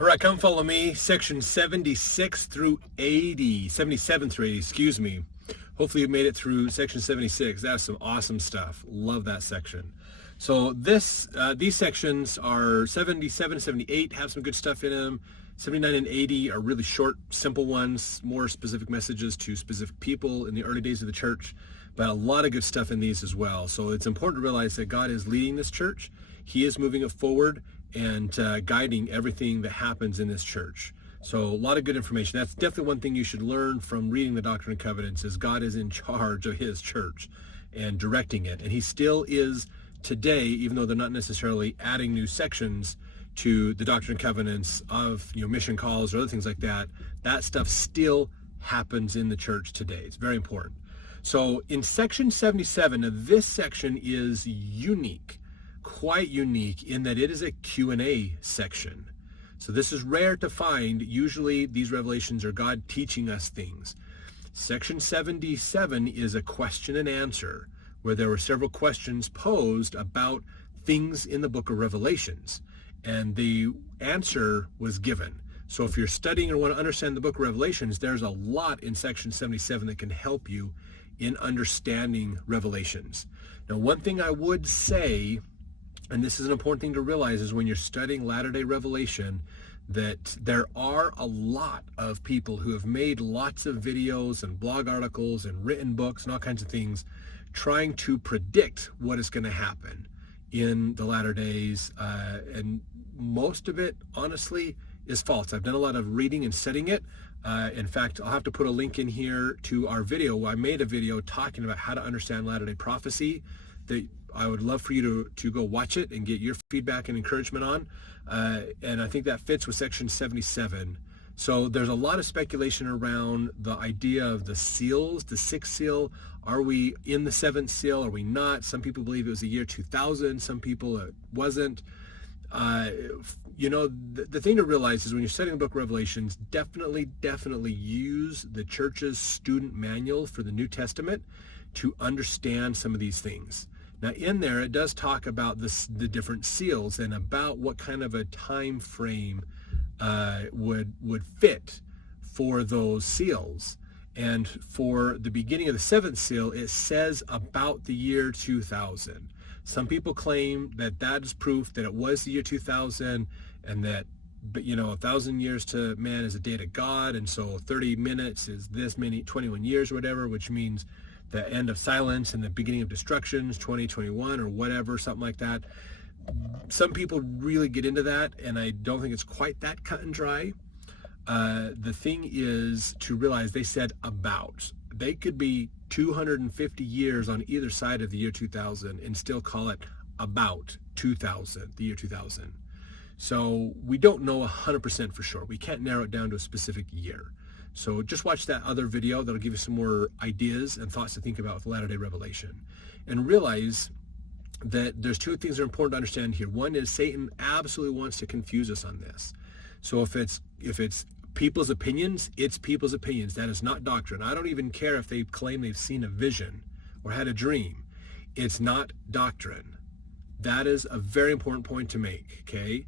All right, come follow me. Section 76 through 80, 77 through 80, excuse me. Hopefully you made it through section 76. That's some awesome stuff. Love that section. So these sections are 77, 78 have some good stuff in them. 79 and 80 are really short, simple ones, more specific messages to specific people in the early days of the church, but a lot of good stuff in these as well. So it's important to realize that God is leading this church. He is moving it forward and guiding everything that happens in this church. So a lot of good information. That's definitely one thing you should learn from reading the Doctrine and Covenants is God is in charge of his church and directing it. And he still is today, even though they're not necessarily adding new sections to the Doctrine and Covenants of mission calls or other things like that. That stuff still happens in the church today. It's very important. So in section 77, this section is unique, quite unique in that it is a Q&A section. So this is rare to find. Usually these revelations are God teaching us things. Section 77 is a question and answer where there were several questions posed about things in the book of Revelations, and the answer was given. So if you're studying and want to understand the book of Revelations, there's a lot in section 77 that can help you in understanding Revelations. Now, one thing I would say, and this is an important thing to realize, is when you're studying Latter-day Revelation, that there are a lot of people who have made lots of videos and blog articles and written books and all kinds of things trying to predict what is going to happen in the latter days. And most of it, honestly, is false. I've done a lot of reading and studying it. In fact, I'll have to put a link in here to our video. I made a video talking about how to understand Latter-day prophecy that I would love for you to go watch it and get your feedback and encouragement on. And I think that fits with section 77. So there's a lot of speculation around the idea of the seals, the sixth seal. Are we in the seventh seal? Are we not? Some people believe it was the year 2000. Some people it wasn't. The thing to realize is when you're studying the book of Revelations, definitely use the church's student manual for the New Testament to understand some of these things. Now in there, it does talk about the different seals and about what kind of a time frame would fit for those seals. And for the beginning of the seventh seal, it says about the year 2000. Some people claim that that is proof that it was the year 2000 and that, but 1,000 years to man is a day to God. And so 30 minutes is this many, 21 years or whatever, which means the end of silence and the beginning of destructions, 2021 or whatever, something like that. Some people really get into that, and I don't think it's quite that cut and dry. The thing is to realize they said about. They could be 250 years on either side of the year 2000 and still call it about 2000, the year 2000. So we don't know 100% for sure. We can't narrow it down to a specific year. So just watch that other video. That'll give you some more ideas and thoughts to think about with Latter-day Revelation. And realize that there's two things that are important to understand here. One is Satan absolutely wants to confuse us on this. So if it's people's opinions, it's people's opinions. That is not doctrine. I don't even care if they claim they've seen a vision or had a dream. It's not doctrine. That is a very important point to make, okay?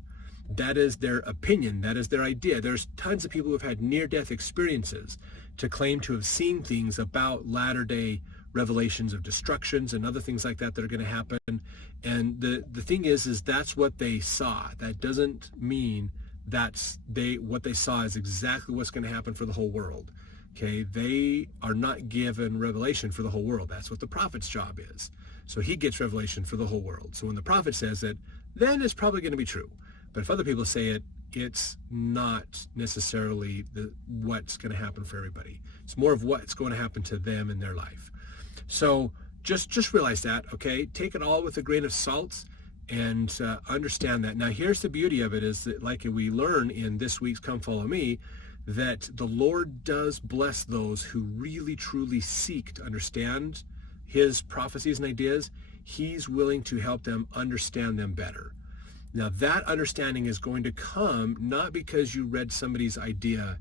That is their opinion. That is their idea. There's tons of people who have had near-death experiences to claim to have seen things about latter-day revelations of destructions and other things like that that are going to happen. And the thing is that's what they saw. That doesn't mean what they saw is exactly what's going to happen for the whole world. Okay, they are not given revelation for the whole world. That's what the prophet's job is. So he gets revelation for the whole world. So when the prophet says it, then it's probably going to be true. But if other people say it, it's not necessarily what's going to happen for everybody. It's more of what's going to happen to them in their life. So just realize that, okay? Take it all with a grain of salt and understand that. Now, here's the beauty of it is that, like we learn in this week's Come Follow Me, that the Lord does bless those who really, truly seek to understand his prophecies and ideas. He's willing to help them understand them better. Now, that understanding is going to come not because you read somebody's idea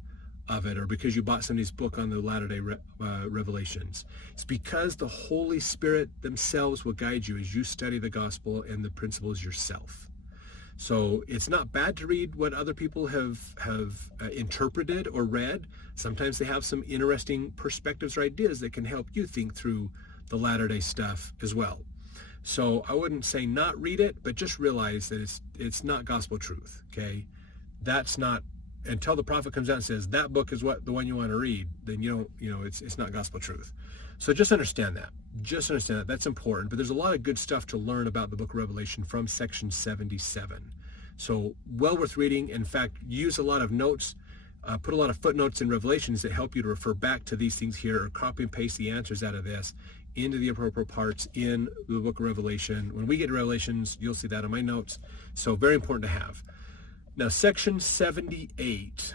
of it or because you bought somebody's book on the Latter-day Revelations. It's because the Holy Spirit themselves will guide you as you study the gospel and the principles yourself. So it's not bad to read what other people have interpreted or read. Sometimes they have some interesting perspectives or ideas that can help you think through the latter-day stuff as well. So I wouldn't say not read it, but just realize that it's not gospel truth, okay? That's not, until the prophet comes out and says that book is what the one you want to read, then it's not gospel truth. So just understand that. Just understand that. That's important. But there's a lot of good stuff to learn about the book of Revelation from section 77. So well worth reading. In fact, use a lot of notes, put a lot of footnotes in Revelations that help you to refer back to these things here, or copy and paste the answers out of this into the appropriate parts in the book of Revelation. When we get to Revelations, you'll see that in my notes. So very important to have. Now, section 78.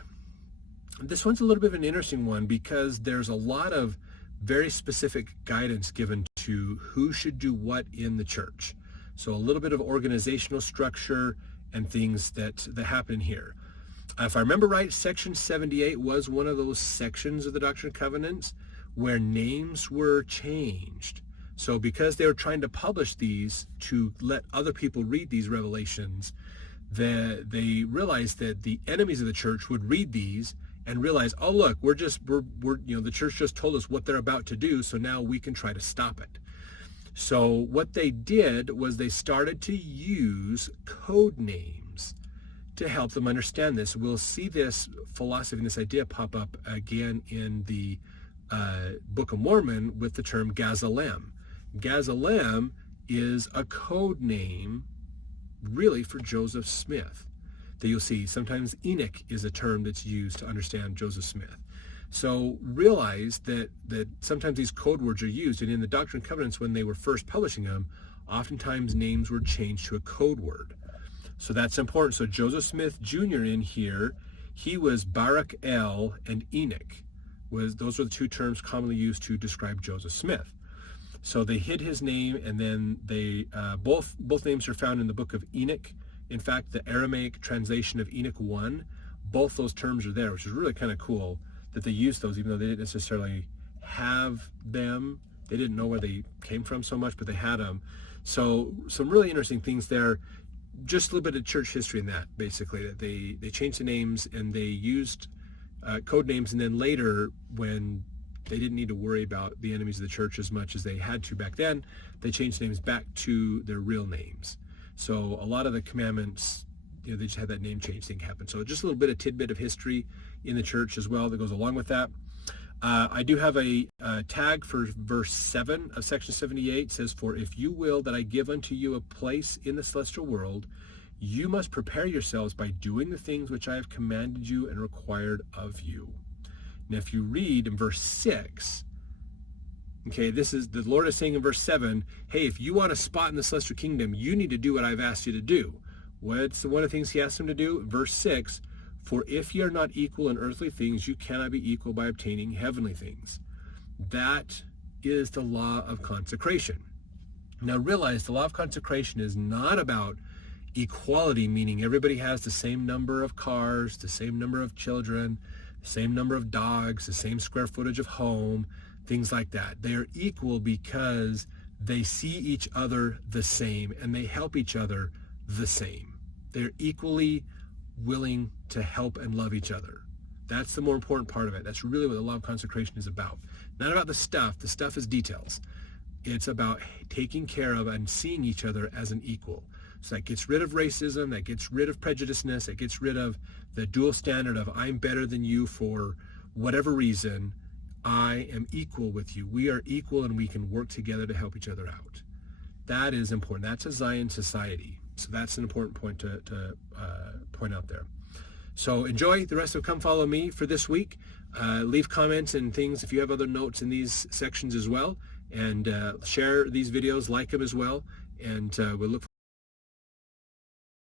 This one's a little bit of an interesting one because there's a lot of very specific guidance given to who should do what in the church. So a little bit of organizational structure and things that happen here. If I remember right, section 78 was one of those sections of the Doctrine and Covenants where names were changed. So because they were trying to publish these to let other people read these revelations, they realized that the enemies of the church would read these and realize, oh look, we're the church just told us what they're about to do, so now we can try to stop it. So what they did was they started to use code names to help them understand this. We'll see this philosophy and this idea pop up again in the Book of Mormon with the term Gazalem. Gazalem is a code name really for Joseph Smith that you'll see. Sometimes Enoch is a term that's used to understand Joseph Smith. So realize that sometimes these code words are used, and in the Doctrine and Covenants when they were first publishing them, oftentimes names were changed to a code word. So that's important. So Joseph Smith Jr. in here, he was Baurak El, and Enoch. Those were the two terms commonly used to describe Joseph Smith. So they hid his name, and then they both names are found in the book of Enoch. In fact, the Aramaic translation of Enoch 1, both those terms are there, which is really kind of cool that they used those, even though they didn't necessarily have them. They didn't know where they came from so much, but they had them. So some really interesting things there. Just a little bit of church history in that, basically, that they changed the names and they used code names, and then later, when they didn't need to worry about the enemies of the church as much as they had to back then, they changed names back to their real names. So a lot of the commandments, they just had that name change thing happen. So just a little bit of tidbit of history in the church as well that goes along with that. I do have a tag for verse 7 of section 78. It says, "For if you will that I give unto you a place in the celestial world, you must prepare yourselves by doing the things which I have commanded you and required of you." Now, if you read in verse 6, okay, this is the Lord is saying in verse 7, hey, if you want a spot in the celestial kingdom, you need to do what I've asked you to do. What's one of the things he asked them to do? Verse 6, "For if ye are not equal in earthly things, you cannot be equal by obtaining heavenly things." That is the law of consecration. Now realize the law of consecration is not about equality, meaning everybody has the same number of cars, the same number of children, the same number of dogs, the same square footage of home, things like that. They are equal because they see each other the same and they help each other the same. They're equally willing to help and love each other. That's the more important part of it. That's really what the law of consecration is about. Not about the stuff. The stuff is details. It's about taking care of and seeing each other as an equal. So that gets rid of racism, that gets rid of prejudiceness, that gets rid of the dual standard of I'm better than you for whatever reason. I am equal with you. We are equal and we can work together to help each other out. That is important. That's a Zion society. So that's an important point to point out there. So enjoy the rest of Come Follow Me for this week. Leave comments and things if you have other notes in these sections as well. And share these videos, like them as well. And we'll look